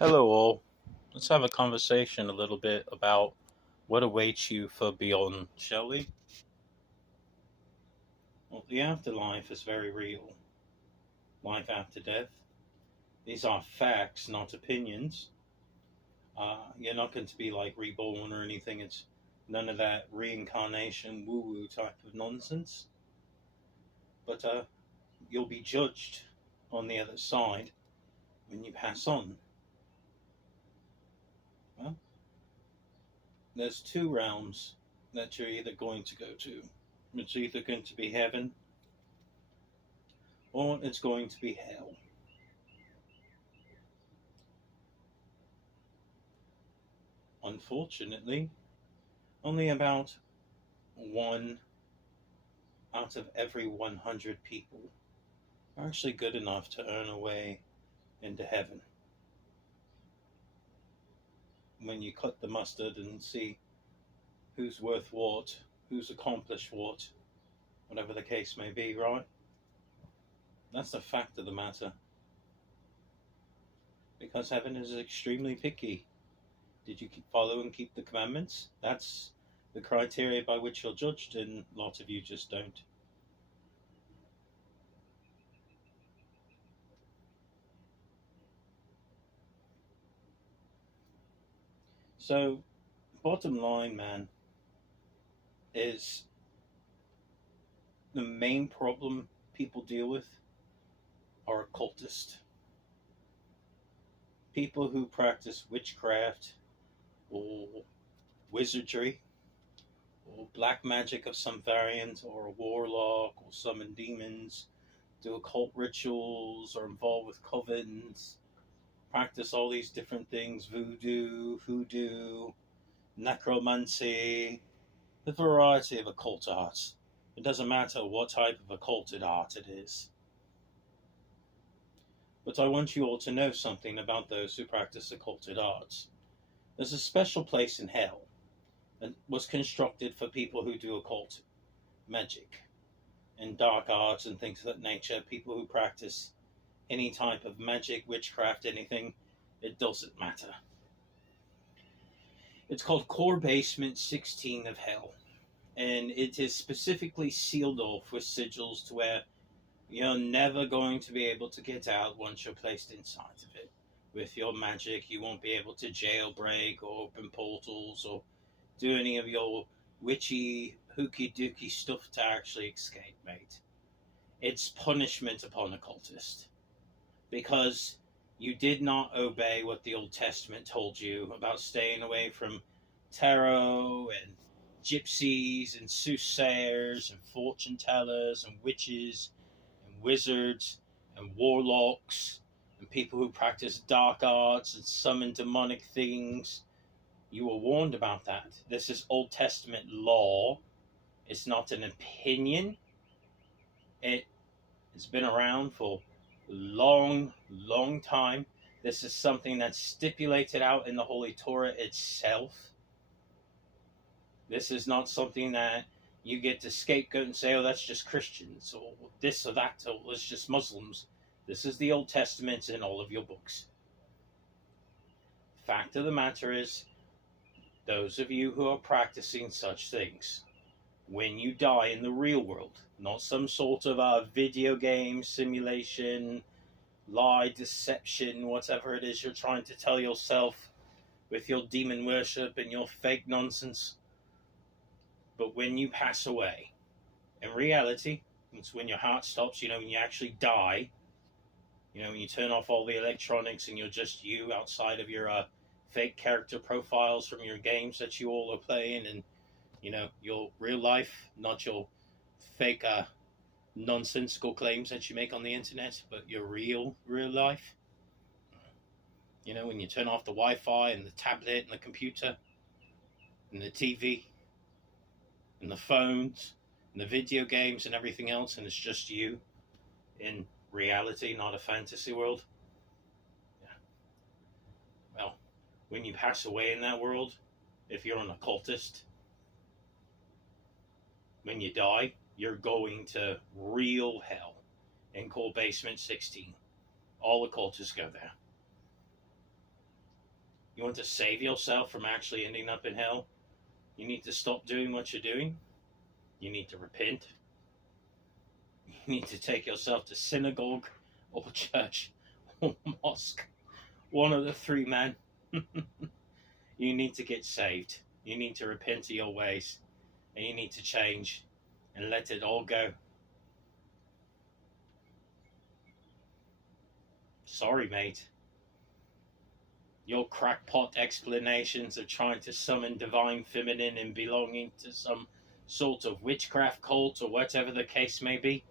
Hello, all. Let's have a conversation a little bit about what awaits you for beyond, shall we? Well, the afterlife is very real. Life after death. These are facts, not opinions. You're not going to be like reborn or anything. It's none of that reincarnation woo woo type of nonsense. But you'll be judged on the other side when you pass on. Well, there's two realms that you're either going to go to. It's either going to be heaven or it's going to be hell. Unfortunately, only about one out of every 100 people are actually good enough to earn a way into heaven. When you cut the mustard and see who's worth what, who's accomplished what, whatever the case may be, right? That's the fact of the matter. Because heaven is extremely picky. Did you follow and keep the commandments? That's the criteria by which you're judged, and a lot of you just don't. So, bottom line, man, is the main problem people deal with are occultists. People who practice witchcraft or wizardry or black magic of some variant, or a warlock, or summon demons, do occult rituals, or involved with covens, practice all these different things: voodoo, hoodoo, necromancy, the variety of occult arts. It doesn't matter what type of occulted art it is. But I want you all to know something about those who practice occulted arts. There's a special place in hell that was constructed for people who do occult magic and dark arts and things of that nature. People who practice any type of magic, witchcraft, anything, it doesn't matter. It's called Core Basement 16 of Hell. And it is specifically sealed off with sigils to where you're never going to be able to get out once you're placed inside of it. With your magic, you won't be able to jailbreak or open portals or do any of your witchy, hooky dooky stuff to actually escape, mate. It's punishment upon occultist. Because you did not obey what the Old Testament told you about staying away from tarot and gypsies and soothsayers and fortune tellers and witches and wizards and warlocks and people who practice dark arts and summon demonic things. You were warned about that. This is Old Testament law. It's not an opinion. It has been around for a long, long time. This is something that's stipulated out in the Holy Torah itself. This is not something that you get to scapegoat and say, oh, that's just Christians, or this or that, or it's just Muslims. This is the Old Testament in all of your books. Fact of the matter is, those of you who are practicing such things, when you die in the real world, not some sort of a video game simulation, lie, deception, whatever it is you're trying to tell yourself with your demon worship and your fake nonsense. But when you pass away, in reality, it's when your heart stops, when you actually die, when you turn off all the electronics and you're just you outside of your fake character profiles from your games that you all are playing, and your real life, not your fake nonsensical claims that you make on the internet, but your real life. When you turn off the Wi-Fi and the tablet and the computer and the TV and the phones and the video games and everything else, and it's just you in reality, not a fantasy world. Yeah. Well, when you pass away in that world, if you're an occultist, when you die, you're going to real hell in Core Basement 16. All occultists go there. You want to save yourself from actually ending up in hell? You need to stop doing what you're doing. You need to repent. You need to take yourself to synagogue or church or mosque. One of the three, man. You need to get saved. You need to repent of your ways. And you need to change and let it all go. Sorry, mate. Your crackpot explanations of trying to summon divine feminine and belonging to some sort of witchcraft cult or whatever the case may be,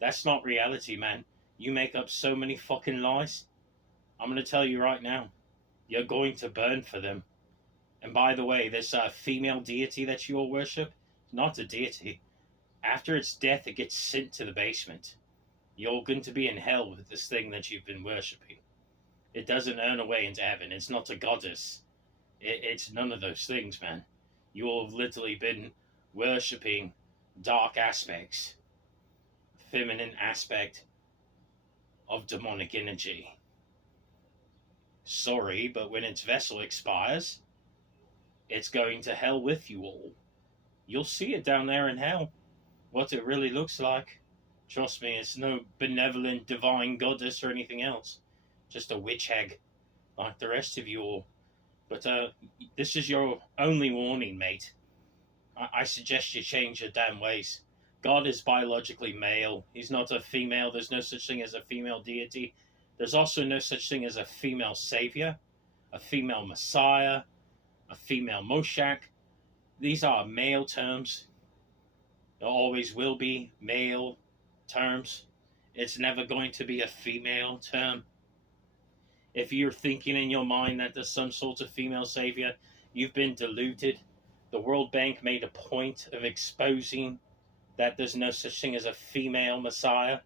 that's not reality, man. You make up so many fucking lies. I'm going to tell you right now, you're going to burn for them. And by the way, this female deity that you all worship, not a deity. After its death, it gets sent to the basement. You're going to be in hell with this thing that you've been worshipping. It doesn't earn a way into heaven. It's not a goddess. It's none of those things, man. You all have literally been worshipping dark aspects, feminine aspect of demonic energy. Sorry, but when its vessel expires, it's going to hell with you all. You'll see it down there in hell, what it really looks like. Trust me, it's no benevolent divine goddess or anything else. Just a witch hag, like the rest of you all. But this is your only warning, mate. I suggest you change your damn ways. God is biologically male. He's not a female. There's no such thing as a female deity. There's also no such thing as a female savior, a female messiah, a female Moshiach. These are male terms. There always will be male terms. It's never going to be a female term. If you're thinking in your mind that there's some sort of female savior, you've been deluded. The World Bank made a point of exposing that there's no such thing as a female messiah.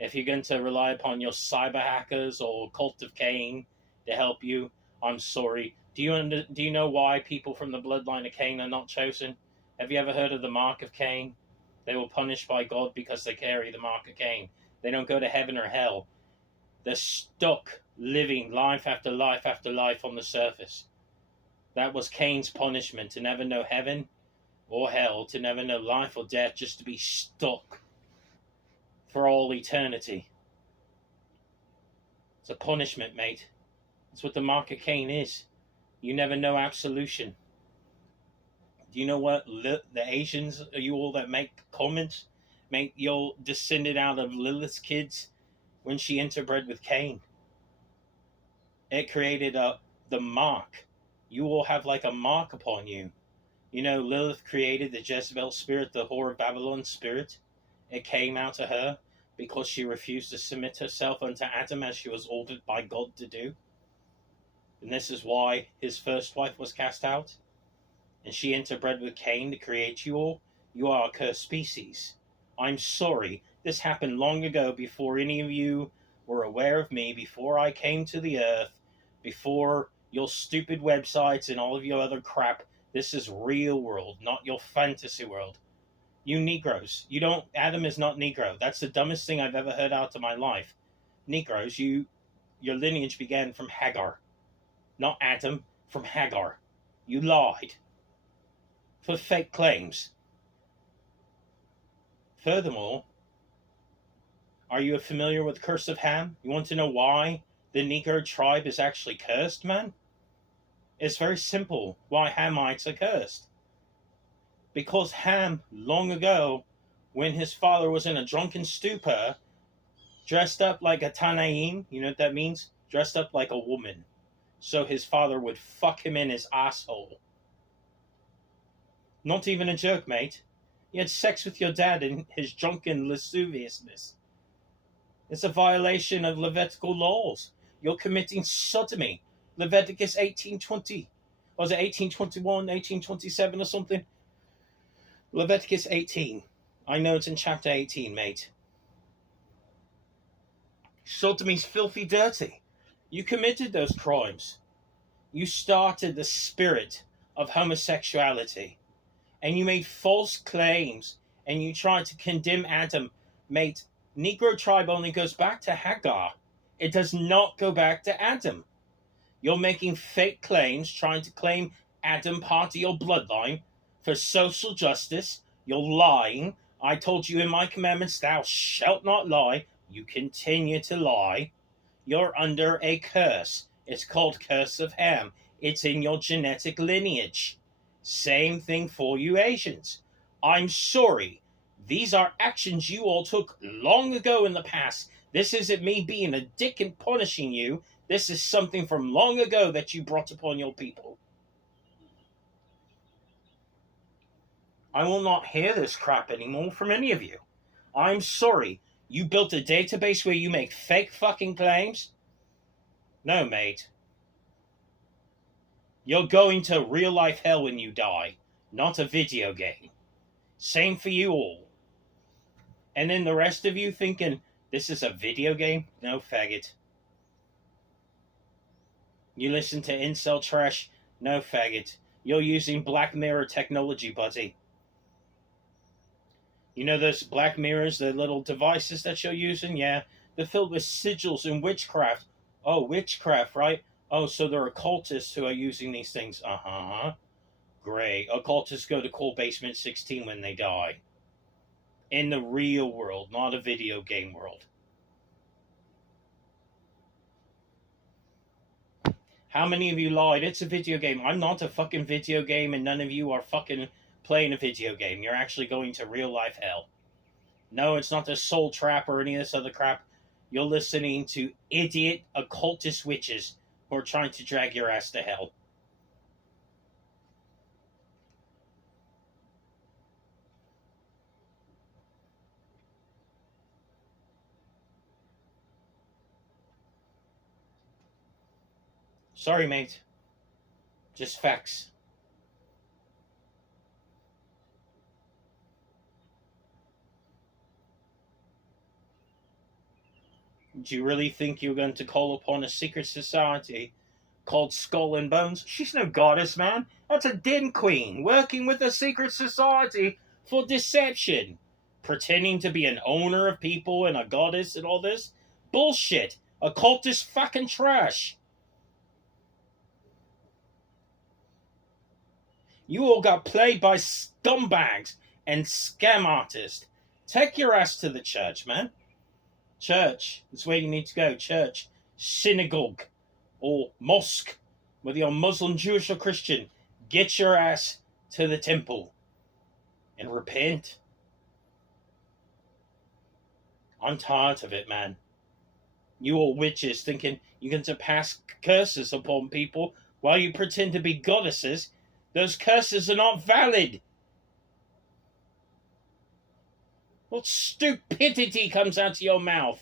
If you're going to rely upon your cyber hackers or Cult of Cain to help you, I'm sorry. Do you know why people from the bloodline of Cain are not chosen? Have you ever heard of the Mark of Cain? They were punished by God because they carry the Mark of Cain. They don't go to heaven or hell. They're stuck living life after life after life on the surface. That was Cain's punishment, to never know heaven or hell, to never know life or death, just to be stuck for all eternity. It's a punishment, mate. That's what the Mark of Cain is. You never know absolution. Do you know what the Asians, are you all that make comments, mate, you're descended out of Lilith's kids when she interbred with Cain? It created the mark. You all have like a mark upon you. You know, Lilith created the Jezebel spirit, the whore of Babylon spirit. It came out of her because she refused to submit herself unto Adam as she was ordered by God to do. And this is why his first wife was cast out. And she interbred with Cain to create you all. You are a cursed species. I'm sorry. This happened long ago, before any of you were aware of me, before I came to the earth, before your stupid websites and all of your other crap. This is real world, not your fantasy world. You Negroes, Adam is not Negro. That's the dumbest thing I've ever heard out of my life. Negroes, your lineage began from Hagar. Not Adam, from Hagar. You lied for fake claims. Furthermore, are you familiar with the curse of Ham? You want to know why the Negro tribe is actually cursed, man? It's very simple why Hamites are cursed. Because Ham, long ago, when his father was in a drunken stupor, dressed up like a Tanaim, you know what that means? Dressed up like a woman. So his father would fuck him in his asshole. Not even a joke, mate. He had sex with your dad in his drunken lasciviousness. It's a violation of Levitical laws. You're committing sodomy. Leviticus 18:20. Was it 18:21, 18:27 or something? Leviticus 18. I know it's in chapter 18, mate. Sodomy's filthy dirty. You committed those crimes. You started the spirit of homosexuality. And you made false claims. And you tried to condemn Adam. Mate, Negro tribe only goes back to Hagar. It does not go back to Adam. You're making fake claims, trying to claim Adam part of your bloodline for social justice. You're lying. I told you in my commandments, thou shalt not lie. You continue to lie. You're under a curse. It's called Curse of Ham. It's in your genetic lineage. Same thing for you Asians. I'm sorry. These are actions you all took long ago in the past. This isn't me being a dick and punishing you. This is something from long ago that you brought upon your people. I will not hear this crap anymore from any of you. I'm sorry. You built a database where you make fake fucking claims? No, mate. You're going to real life hell when you die, not a video game. Same for you all. And then the rest of you thinking, this is a video game? No, faggot. You listen to incel trash? No, faggot. You're using Black Mirror technology, buddy. You know those Black Mirrors, the little devices that you're using? Yeah, they're filled with sigils and witchcraft. Oh, witchcraft, right? Oh, so there are occultists who are using these things. Uh-huh. Great. Occultists go to Cold Basement 16 when they die. In the real world, not a video game world. How many of you lied? It's a video game. I'm not a fucking video game, and none of you are fucking playing a video game. You're actually going to real life hell. No, it's not the Soul Trap or any of this other crap. You're listening to idiot occultist witches who are trying to drag your ass to hell. Sorry, mate. Just facts. Do you really think you're going to call upon a secret society called Skull and Bones? She's no goddess, man. That's a den queen working with a secret society for deception. Pretending to be an owner of people and a goddess and all this? Bullshit. Occultist fucking trash. You all got played by scumbags and scam artists. Take your ass to the church, man. Church. That's where you need to go. Church. Synagogue. Or mosque. Whether you're Muslim, Jewish, or Christian. Get your ass to the temple. And repent. I'm tired of it, man. You all witches thinking you're going to pass curses upon people while you pretend to be goddesses. Those curses are not valid. What stupidity comes out of your mouth?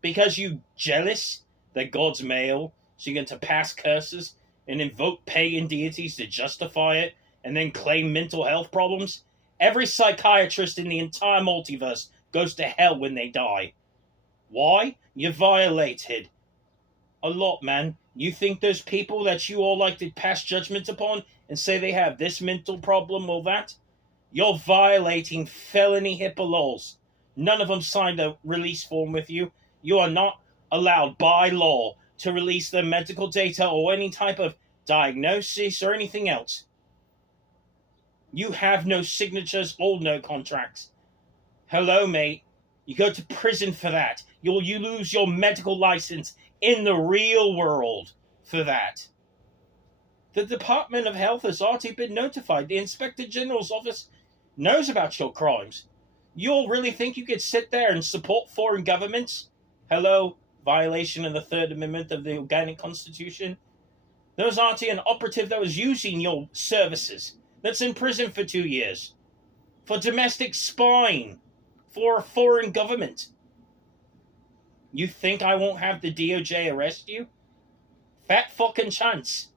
Because you jealous that God's male, so you're going to pass curses and invoke pagan deities to justify it and then claim mental health problems? Every psychiatrist in the entire multiverse goes to hell when they die. Why? You violated a lot, man. You think those people that you all like to pass judgment upon and say they have this mental problem or that? You're violating felony HIPAA laws. None of them signed a release form with you. You are not allowed by law to release their medical data or any type of diagnosis or anything else. You have no signatures or no contracts. Hello, mate. You go to prison for that. You lose your medical license in the real world for that. The Department of Health has already been notified. The Inspector General's office knows about your crimes. You all really think you could sit there and support foreign governments? Hello, violation of the Third Amendment of the Organic Constitution? There was already an operative that was using your services that's in prison for 2 years for domestic spying for a foreign government. You think I won't have the DOJ arrest you? Fat fucking chance.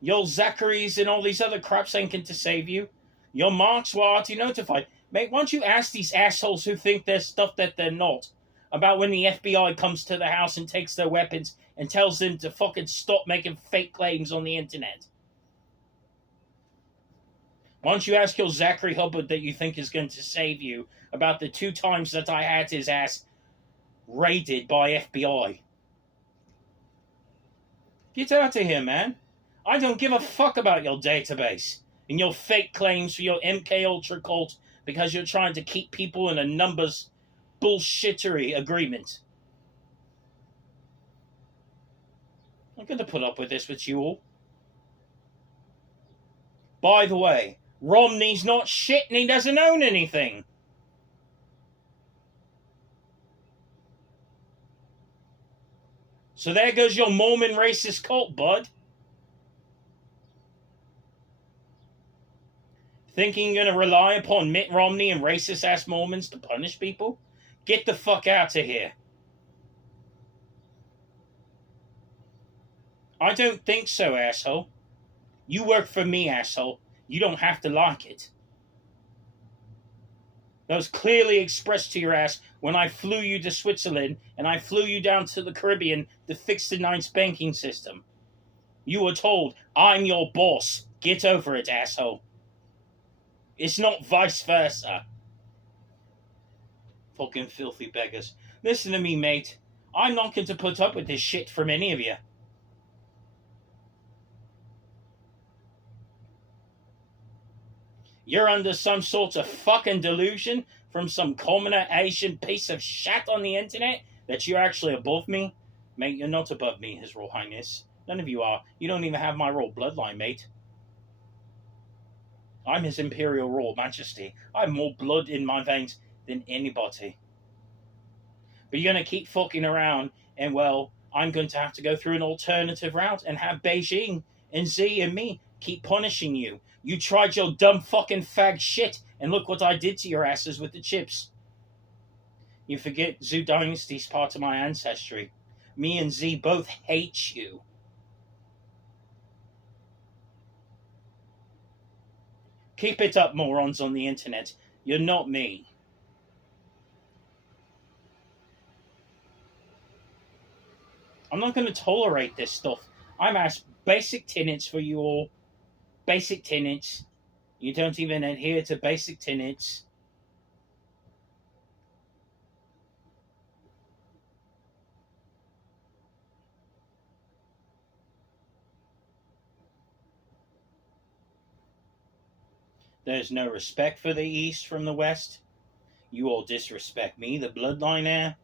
Your Zachary's and all these other craps ain't going to save you. Your marks were already notified. Mate, why don't you ask these assholes who think they're stuff that they're not about when the FBI comes to the house and takes their weapons and tells them to fucking stop making fake claims on the internet? Why don't you ask your Zachary Hubbard that you think is going to save you about the 2 times that I had his ass raided by FBI? Get out of here, man. I don't give a fuck about your database and your fake claims for your MK Ultra cult because you're trying to keep people in a numbers bullshittery agreement. I'm going to put up with this with you all. By the way, Romney's not shit and he doesn't own anything. So there goes your Mormon racist cult, bud. Thinking you're going to rely upon Mitt Romney and racist-ass Mormons to punish people? Get the fuck out of here. I don't think so, asshole. You work for me, asshole. You don't have to like it. That was clearly expressed to your ass when I flew you to Switzerland and I flew you down to the Caribbean to fix the nice banking system. You were told, I'm your boss. Get over it, asshole. It's not vice versa. Fucking filthy beggars. Listen to me, mate. I'm not going to put up with this shit from any of you. You're under some sort of fucking delusion from some commoner Asian piece of shit on the internet that you're actually above me? Mate, you're not above me, His Royal Highness. None of you are. You don't even have my royal bloodline, mate. I'm His Imperial Royal Majesty. I have more blood in my veins than anybody. But you're going to keep fucking around and, well, I'm going to have to go through an alternative route and have Beijing and Xi and me keep punishing you. You tried your dumb fucking fag shit, and look what I did to your asses with the chips. You forget Zhou Dynasty's part of my ancestry. Me and Xi both hate you. Keep it up, morons on the internet. You're not me. I'm not going to tolerate this stuff. I'm asked basic tenets for you all. Basic tenets. You don't even adhere to basic tenets. There's no respect for the East from the West. You all disrespect me, the bloodline heir.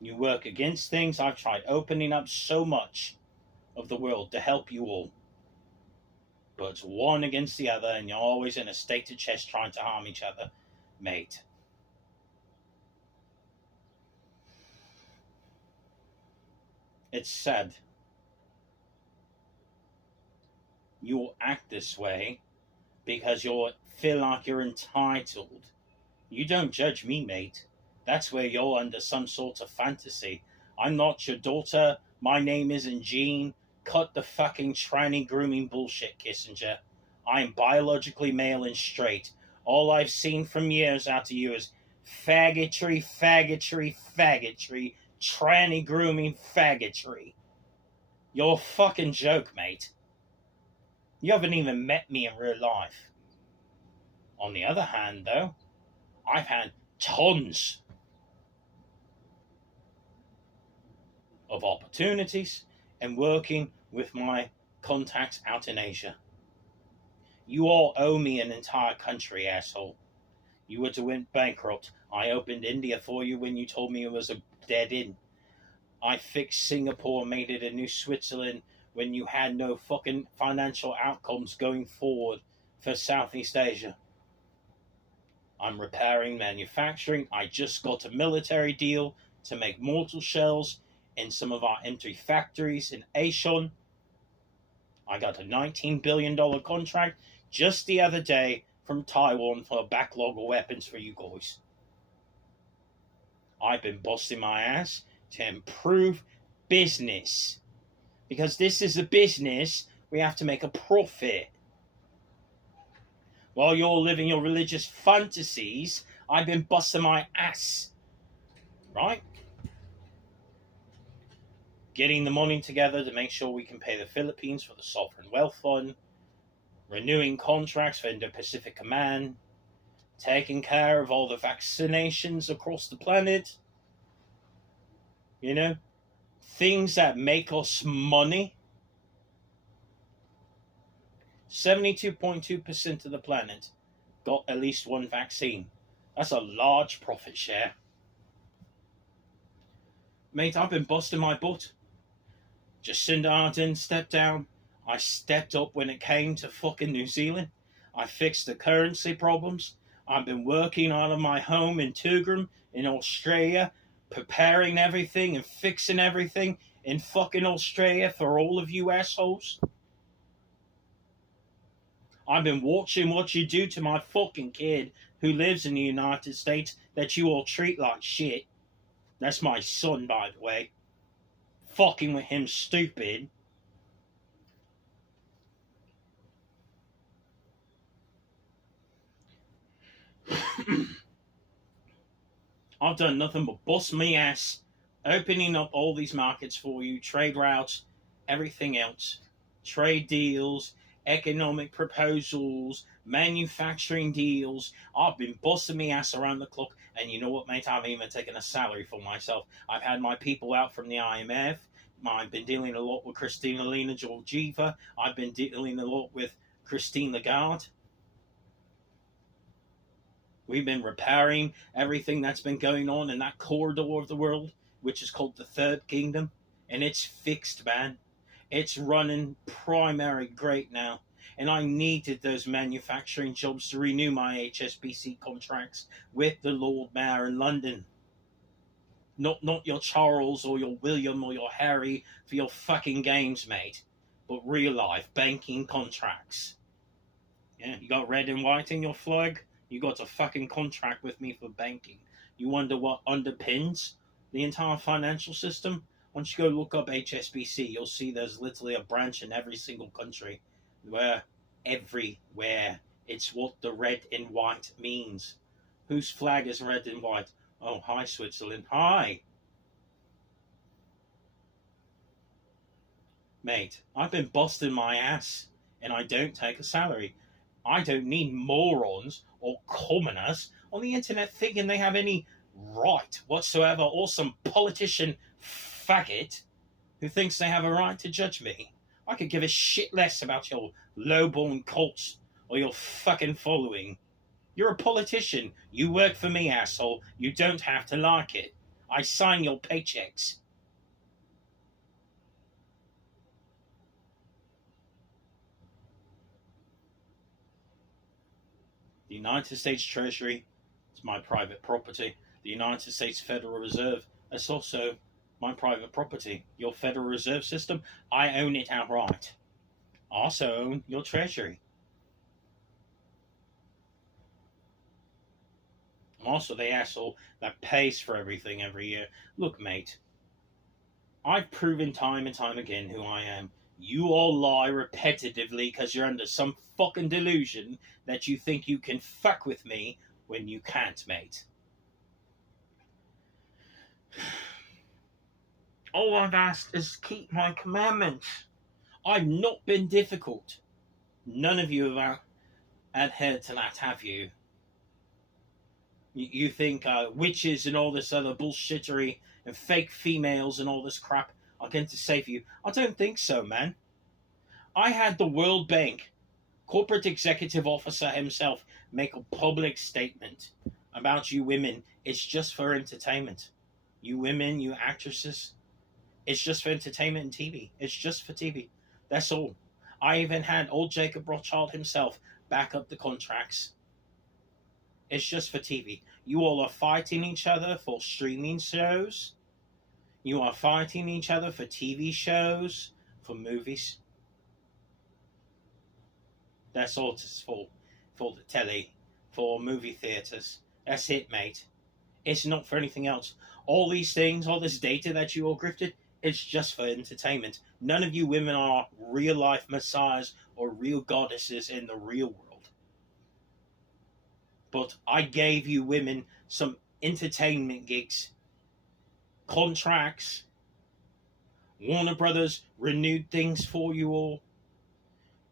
You work against things. I've tried opening up so much of the world to help you all. But it's one against the other, and you're always in a state of chess trying to harm each other, mate. It's sad. You will act this way because you feel like you're entitled. You don't judge me, mate. That's where you're under some sort of fantasy. I'm not your daughter. My name isn't Jean. Cut the fucking tranny grooming bullshit, Kissinger. I'm biologically male and straight. All I've seen from years out of you is faggotry, faggotry, faggotry, tranny grooming faggotry. You're a fucking joke, mate. You haven't even met me in real life. On the other hand, though, I've had tons of opportunities and working with my contacts out in Asia. You all owe me an entire country, asshole. You were to went bankrupt. I opened India for you when you told me it was a dead end. I fixed Singapore, made it a new Switzerland when you had no fucking financial outcomes going forward for Southeast Asia. I'm repairing manufacturing. I just got a military deal to make mortar shells in some of our M3 factories in Aishon. I got a $19 billion contract just the other day from Taiwan for a backlog of weapons for you guys. I've been busting my ass to improve business. Because this is a business, we have to make a profit. While you're living your religious fantasies, I've been busting my ass. Right? Getting the money together to make sure we can pay the Philippines for the Sovereign Wealth Fund, renewing contracts for Indo-Pacific Command, taking care of all the vaccinations across the planet, You know, things that make us money. 72.2% of the planet got at least one vaccine. That's a large profit share. Mate, I've been busting my butt. Jacinda Ardern stepped down. I stepped up when it came to fucking New Zealand. I fixed the currency problems. I've been working out of my home in Tugram in Australia, preparing everything and fixing everything in fucking Australia for all of you assholes. I've been watching what you do to my fucking kid who lives in the United States that you all treat like shit. That's my son, by the way. Fucking with him stupid. I've done nothing but bust me ass, opening up all these markets for you, trade routes, everything else. Trade deals, economic proposals, manufacturing deals. I've been busting me ass around the clock, and you know what, mate? I've even taken a salary for myself. I've had my people out from the IMF. I've been dealing a lot with Kristalina Georgieva. I've been dealing a lot with Christine Lagarde. We've been repairing everything that's been going on in that corridor of the world, which is called the Third Kingdom, and it's fixed, man. It's running primary great now, and I needed those manufacturing jobs to renew my HSBC contracts with the Lord Mayor in London. Not your Charles or your William or your Harry for your fucking games, mate, but real life banking contracts. Yeah, you got red and white in your flag? You got a fucking contract with me for banking. You wonder what underpins the entire financial system? Once you go look up HSBC, you'll see there's literally a branch in every single country. Where everywhere. It's what the red and white means. Whose flag is red and white? Oh, hi, Switzerland. Hi. Mate, I've been busting my ass, and I don't take a salary. I don't need morons or commoners on the internet thinking they have any right whatsoever, or some politician faggot who thinks they have a right to judge me. I could give a shit less about your low-born cults or your fucking following. You're a politician. You work for me, asshole. You don't have to like it. I sign your paychecks. The United States Treasury is my private property. The United States Federal Reserve is also my private property. Your Federal Reserve System, I own it outright. I also own your Treasury. I'm also the asshole that pays for everything every year. Look, mate, I've proven time and time again who I am. You all lie repetitively because you're under some fucking delusion that you think you can fuck with me when you can't, mate. All I've asked is keep my commandments. I've not been difficult. None of you have adhered to that, have you? You think witches and all this other bullshittery and fake females and all this crap are going to save you? I don't think so, man. I had the World Bank corporate executive officer himself make a public statement about you women. It's just for entertainment. You women, you actresses, it's just for entertainment and TV. It's just for TV. That's all. I even had old Jacob Rothschild himself back up the contracts. It's just for TV. You all are fighting each other for streaming shows. You are fighting each other for TV shows, for movies. That's all it's for the telly, for movie theatres. That's it, mate. It's not for anything else. All these things, all this data that you all grifted, it's just for entertainment. None of you women are real life messiahs or real goddesses in the real world. But I gave you women some entertainment gigs, contracts. Warner Brothers renewed things for you all.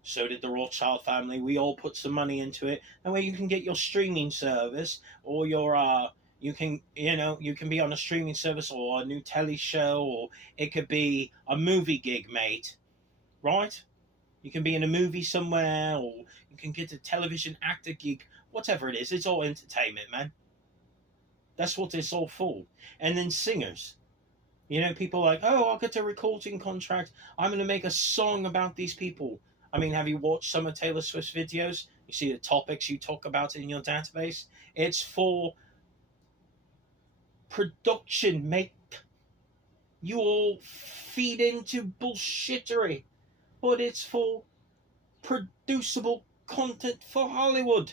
So did the Rothschild family. We all put some money into it, and where you can get your streaming service or your You can, you can be on a streaming service or a new telly show, or it could be a movie gig, mate. Right? You can be in a movie somewhere, or you can get a television actor gig. Whatever it is, it's all entertainment, man. That's what it's all for. And then singers. People like, oh, I'll get a recording contract. I'm going to make a song about these people. I mean, have you watched some of Taylor Swift's videos? You see the topics you talk about in your database? It's for production, mate. You all feed into bullshittery, but it's for producible content for Hollywood.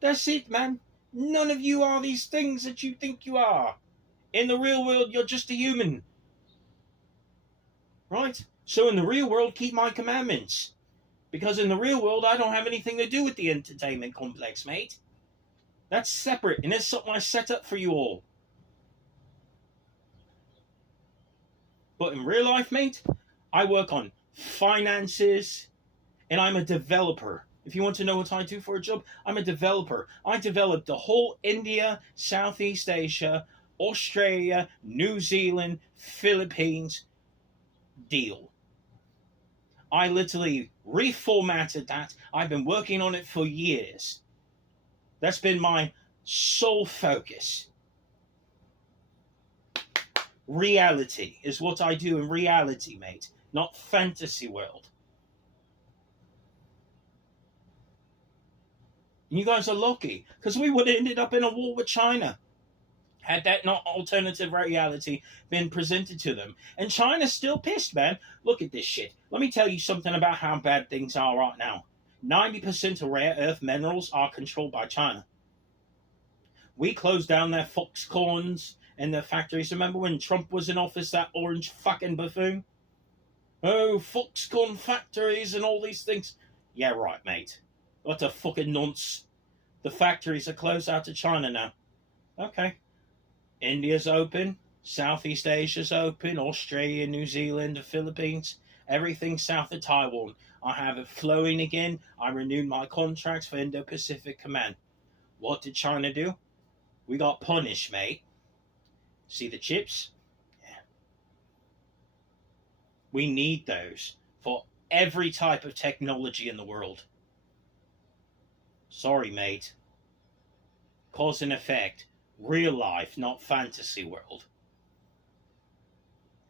That's it, man. None of you are these things that you think you are. In the real world, you're just a human. Right? So in the real world, keep my commandments. Because in the real world, I don't have anything to do with the entertainment complex, mate. That's separate, and it's something I set up for you all. But in real life, mate, I work on finances, and I'm a developer. If you want to know what I do for a job, I'm a developer. I developed the whole India, Southeast Asia, Australia, New Zealand, Philippines deal. I literally reformatted that. I've been working on it for years. That's been my sole focus. Reality is what I do in reality, mate, not fantasy world. And you guys are lucky, because we would have ended up in a war with China had that not alternative reality been presented to them. And China's still pissed, man. Look at this shit. Let me tell you something about how bad things are right now. 90% of rare earth minerals are controlled by China. We closed down their Foxconn's and their factories. Remember when Trump was in office, that orange fucking buffoon? Oh, Foxconn factories and all these things. Yeah, right, mate. What a fucking nonce. The factories are closed out to China now. Okay. India's open. Southeast Asia's open. Australia, New Zealand, the Philippines. Everything south of Taiwan. I have it flowing again. I renewed my contracts for Indo-Pacific Command. What did China do? We got punished, mate. See the chips? Yeah. We need those for every type of technology in the world. Sorry, mate. Cause and effect. Real life, not fantasy world.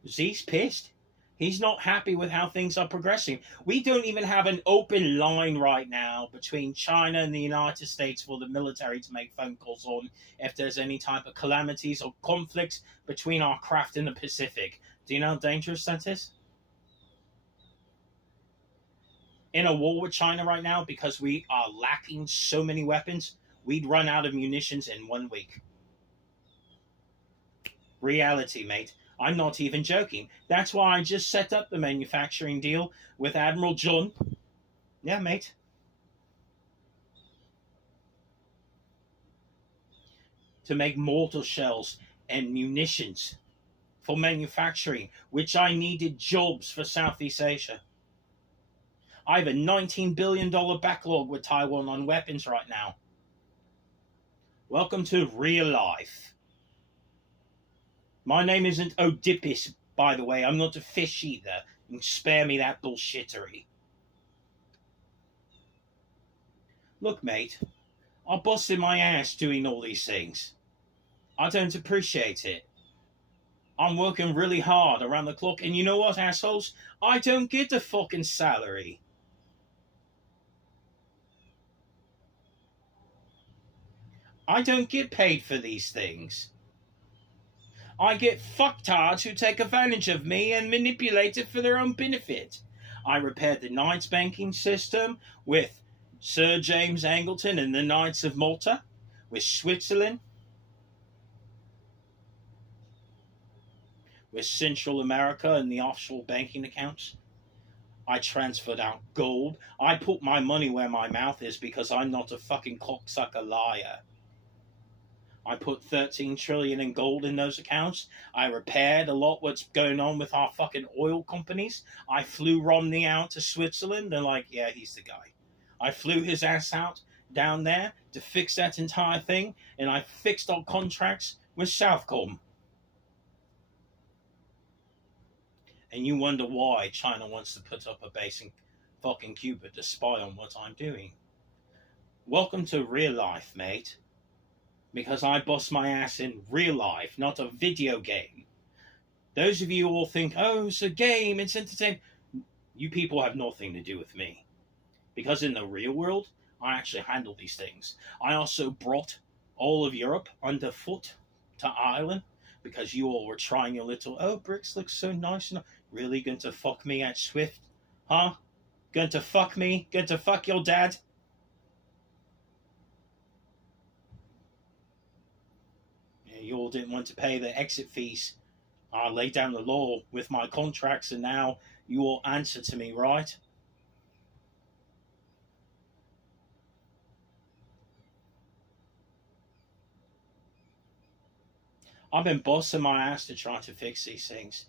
X's pissed. He's not happy with how things are progressing. We don't even have an open line right now between China and the United States for the military to make phone calls on if there's any type of calamities or conflicts between our craft in the Pacific. Do you know how dangerous that is? In a war with China right now, because we are lacking so many weapons, we'd run out of munitions in 1 week. Reality, mate. I'm not even joking. That's why I just set up the manufacturing deal with Admiral John. Yeah, mate. To make mortar shells and munitions for manufacturing, which I needed jobs for Southeast Asia. I have a $19 billion backlog with Taiwan on weapons right now. Welcome to real life. My name isn't Oedipus, by the way. I'm not a fish either. You can spare me that bullshittery. Look, mate, I busted my ass doing all these things. I don't appreciate it. I'm working really hard around the clock, and you know what, assholes? I don't get a fucking salary. I don't get paid for these things. I get fucktards who take advantage of me and manipulate it for their own benefit. I repaired the Knights banking system with Sir James Angleton and the Knights of Malta, with Switzerland, with Central America and the offshore banking accounts. I transferred out gold. I put my money where my mouth is because I'm not a fucking cocksucker liar. I put 13 trillion in gold in those accounts. I repaired a lot what's going on with our fucking oil companies. I flew Romney out to Switzerland. They're like, yeah, he's the guy. I flew his ass out. down there to fix that entire thing, and I fixed our contracts with Southcom. And you wonder why China wants to put up a base in fucking Cuba to spy on what I'm doing. Welcome to real life, mate. Because I bust my ass in real life, not a video game. Those of you all think, oh, it's a game, it's entertainment. You people have nothing to do with me. Because in the real world, I actually handle these things. I also brought all of Europe underfoot to Ireland because you all were trying your little, oh, bricks look so nice. Really going to fuck me at Swift? Huh? Going to fuck me? Going to fuck your dad? Yeah, you all didn't want to pay the exit fees. I laid down the law with my contracts, and now you all answer to me, right? I've been busting my ass to try to fix these things.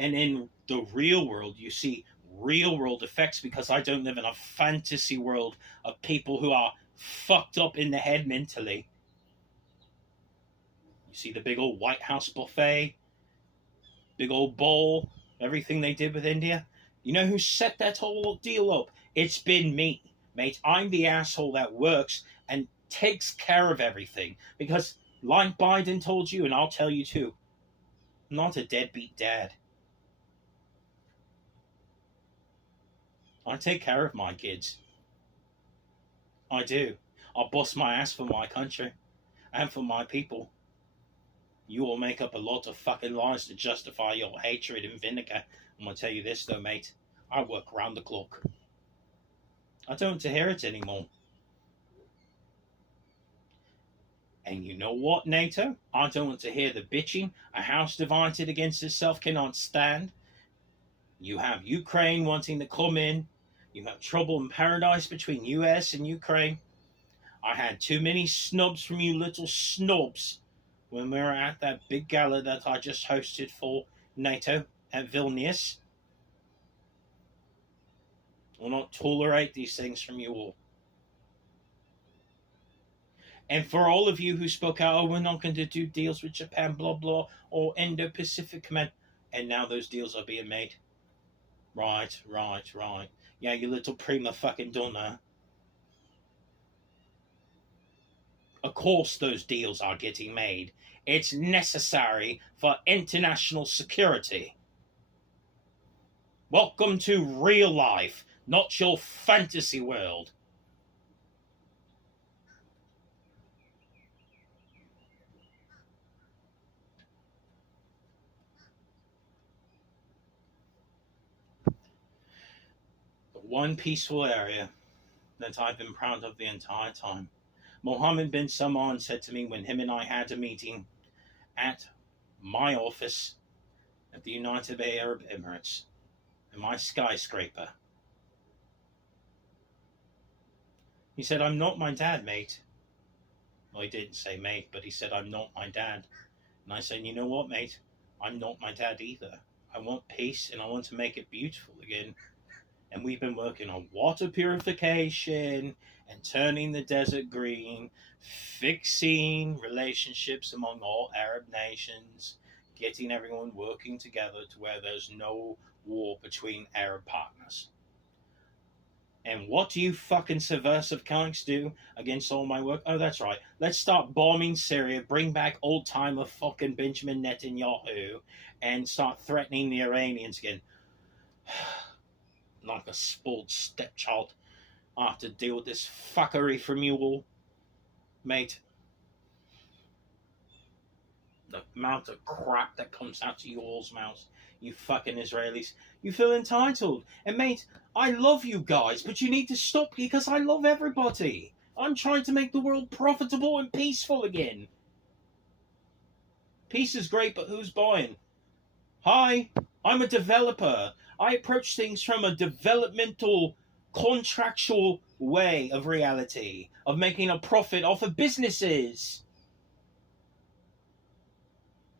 And in the real world, you see real world effects because I don't live in a fantasy world of people who are fucked up in the head mentally. You see the big old White House buffet, big old bowl, everything they did with India. You know who set that whole deal up? It's been me, mate. I'm the asshole that works and takes care of everything because, like Biden told you, and I'll tell you too, I'm not a deadbeat dad. I take care of my kids. I do. I'll bust my ass for my country and for my people. You all make up a lot of fucking lies to justify your hatred and vinegar. I'm going to tell you this though, mate. I work round the clock. I don't want to hear it anymore. And you know what, NATO? I don't want to hear the bitching. A house divided against itself cannot stand. You have Ukraine wanting to come in. You have trouble in paradise between US and Ukraine. I had too many snubs from you little snobs when we were at that big gala that I just hosted for NATO at Vilnius. Will not tolerate these things from you all. And for all of you who spoke out, oh, we're not going to do deals with Japan, blah, blah, or Indo-Pacific Command, and now those deals are being made. Right. Yeah, you little prima fucking donna. Of course those deals are getting made. It's necessary for international security. Welcome to real life, not your fantasy world. The one peaceful area that I've been proud of the entire time. Mohammed bin Salman said to me when him and I had a meeting at my office at the United Arab Emirates, in my skyscraper. He said, I'm not my dad, mate. Well, he didn't say mate, but he said, I'm not my dad. And I said, you know what, mate? I'm not my dad either. I want peace and I want to make it beautiful again. And we've been working on water purification and turning the desert green, fixing relationships among all Arab nations, getting everyone working together to where there's no war between Arab partners. And what do you fucking subversive cunts do against all my work? Oh, that's right. Let's start bombing Syria, bring back old-timer fucking Benjamin Netanyahu, and start threatening the Iranians again. Like a spoiled stepchild. I have to deal with this fuckery from you all. Mate. The amount of crap that comes out of you all's mouths. You fucking Israelis. You feel entitled. And mate, I love you guys, but you need to stop because I love everybody. I'm trying to make the world profitable and peaceful again. Peace is great, but who's buying? Hi, I'm a developer. I approach things from a developmental, contractual way of reality, of making a profit off of businesses.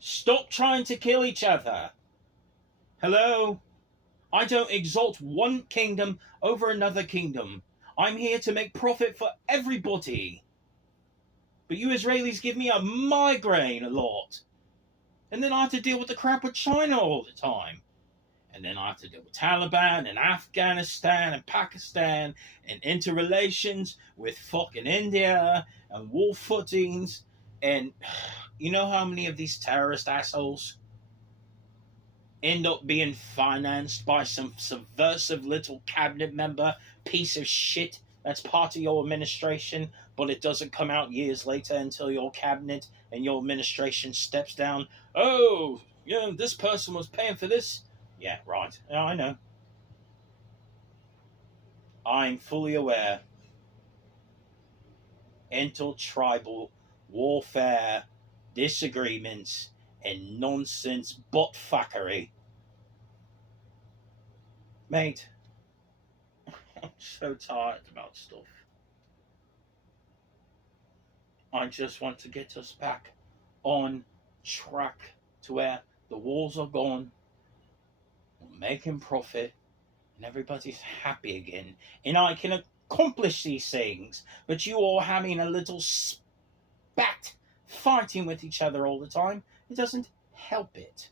Stop trying to kill each other. Hello? I don't exalt one kingdom over another kingdom. I'm here to make profit for everybody. But you Israelis give me a migraine a lot. And then I have to deal with the crap with China all the time. And then I have to deal with Taliban and Afghanistan and Pakistan and interrelations with fucking India and wolf footings. And you know how many of these terrorist assholes end up being financed by some subversive little cabinet member piece of shit that's part of your administration, but it doesn't come out years later until your cabinet and your administration steps down. Oh, yeah, this person was paying for this. Yeah, right. Yeah, I know. I'm fully aware. Intertribal warfare, disagreements, and nonsense buttfuckery. Mate, I'm so tired about stuff. I just want to get us back on track to where the wars are gone, we're making profit, and everybody's happy again. And I can accomplish these things, but you all having a little spat fighting with each other all the time, it doesn't help it.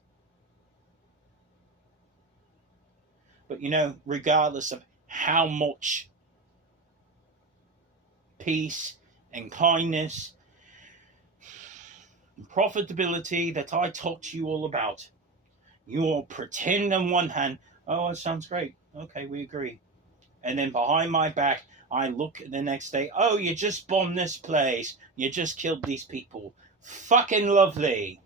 But regardless of how much peace and kindness and profitability that I talk to you all about, you all pretend on one hand, oh, it sounds great. Okay, we agree. And then behind my back, I look the next day, oh, you just bombed this place. You just killed these people. Fucking lovely.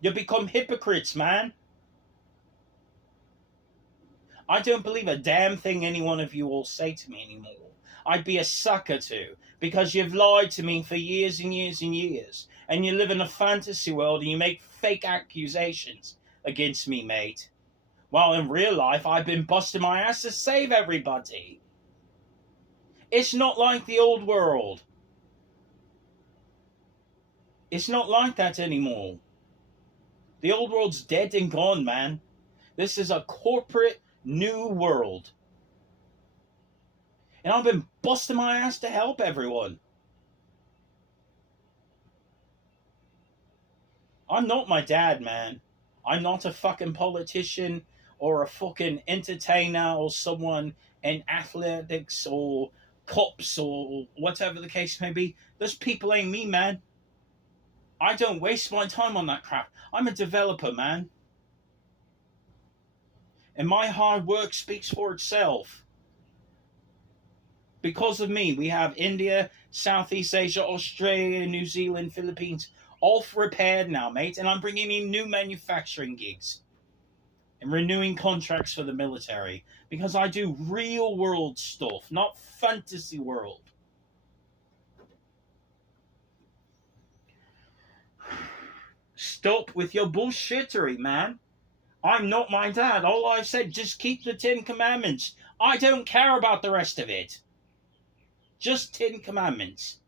You become hypocrites, man. I don't believe a damn thing any one of you all say to me anymore. I'd be a sucker to, because you've lied to me for years and years and years, and you live in a fantasy world and you make fake accusations against me, mate. While in real life, I've been busting my ass to save everybody. It's not like the old world. It's not like that anymore. The old world's dead and gone, man. This is a corporate new world. And I've been busting my ass to help everyone. I'm not my dad, man. I'm not a fucking politician or a fucking entertainer or someone in athletics or cops or whatever the case may be. Those people ain't me, man. I don't waste my time on that crap. I'm a developer, man. And my hard work speaks for itself. Because of me, we have India, Southeast Asia, Australia, New Zealand, Philippines, all repaired now, mate. And I'm bringing in new manufacturing gigs and renewing contracts for the military. Because I do real world stuff, not fantasy world. Stop with your bullshittery, man. I'm not my dad. All I said, just keep the 10 Commandments. I don't care about the rest of it. Just 10 Commandments.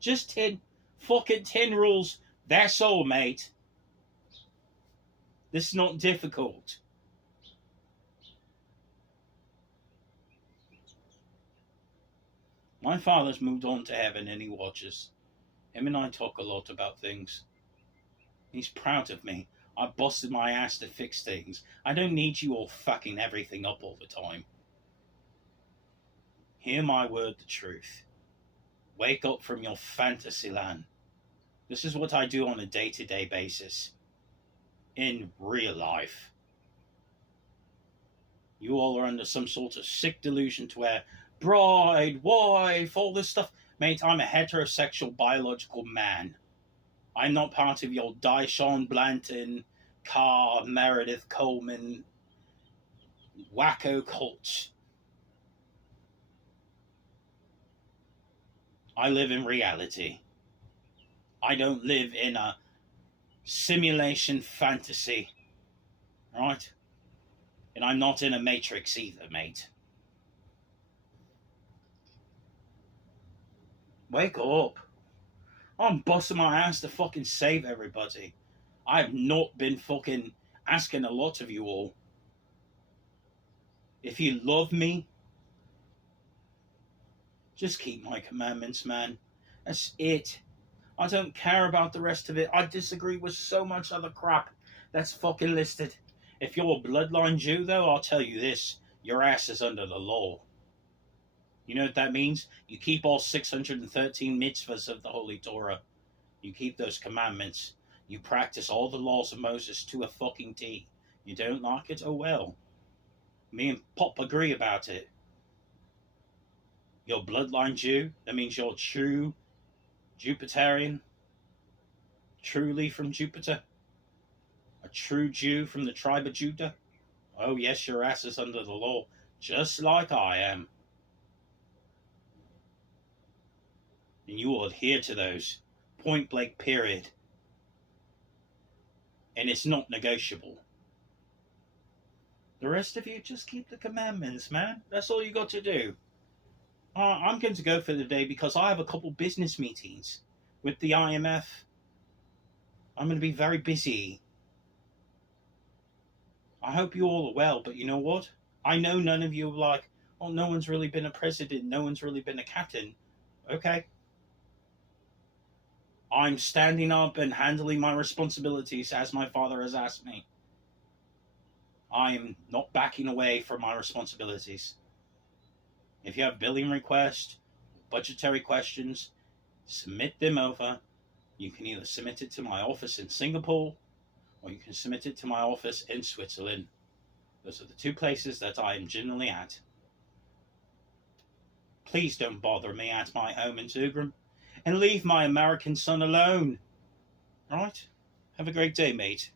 Just 10 fucking 10 rules. That's all, mate. This is not difficult. My father's moved on to heaven and he watches. Him and I talk a lot about things. He's proud of me. I busted my ass to fix things. I don't need you all fucking everything up all the time. Hear my word, the truth. Wake up from your fantasy land. This is what I do on a day-to-day basis. In real life. You all are under some sort of sick delusion to where bride, wife, all this stuff. Mate, I'm a heterosexual biological man. I'm not part of your Dyshawn Blanton, Carr, Meredith Coleman, wacko cults. I live in reality. I don't live in a simulation fantasy, right? And I'm not in a matrix either, mate. Wake up. I'm busting my ass to fucking save everybody. I've not been fucking asking a lot of you all. If you love me, just keep my commandments, man. That's it. I don't care about the rest of it. I disagree with so much other crap that's fucking listed. If you're a bloodline Jew, though, I'll tell you this: your ass is under the law. You know what that means? You keep all 613 mitzvahs of the Holy Torah. You keep those commandments. You practice all the laws of Moses to a fucking T. You don't like it? Oh well. Me and Pop agree about it. You're a bloodline Jew. That means you're true Jupiterian. Truly from Jupiter. A true Jew from the tribe of Judah. Oh yes, your ass is under the law. Just like I am. And you will adhere to those. Point blank, period. And it's not negotiable. The rest of you, just keep the commandments, man. That's all you got to do. I'm going to go for the day because I have a couple business meetings with the IMF. I'm going to be very busy. I hope you all are well, but you know what? I know none of you are like, oh, no one's really been a president, no one's really been a captain. Okay. I'm standing up and handling my responsibilities as my father has asked me. I'm not backing away from my responsibilities. If you have billing requests, budgetary questions, submit them over. You can either submit it to my office in Singapore or you can submit it to my office in Switzerland. Those are the two places that I am generally at. Please don't bother me at my home in Zugrim and leave my American son alone. All right? Have a great day, mate.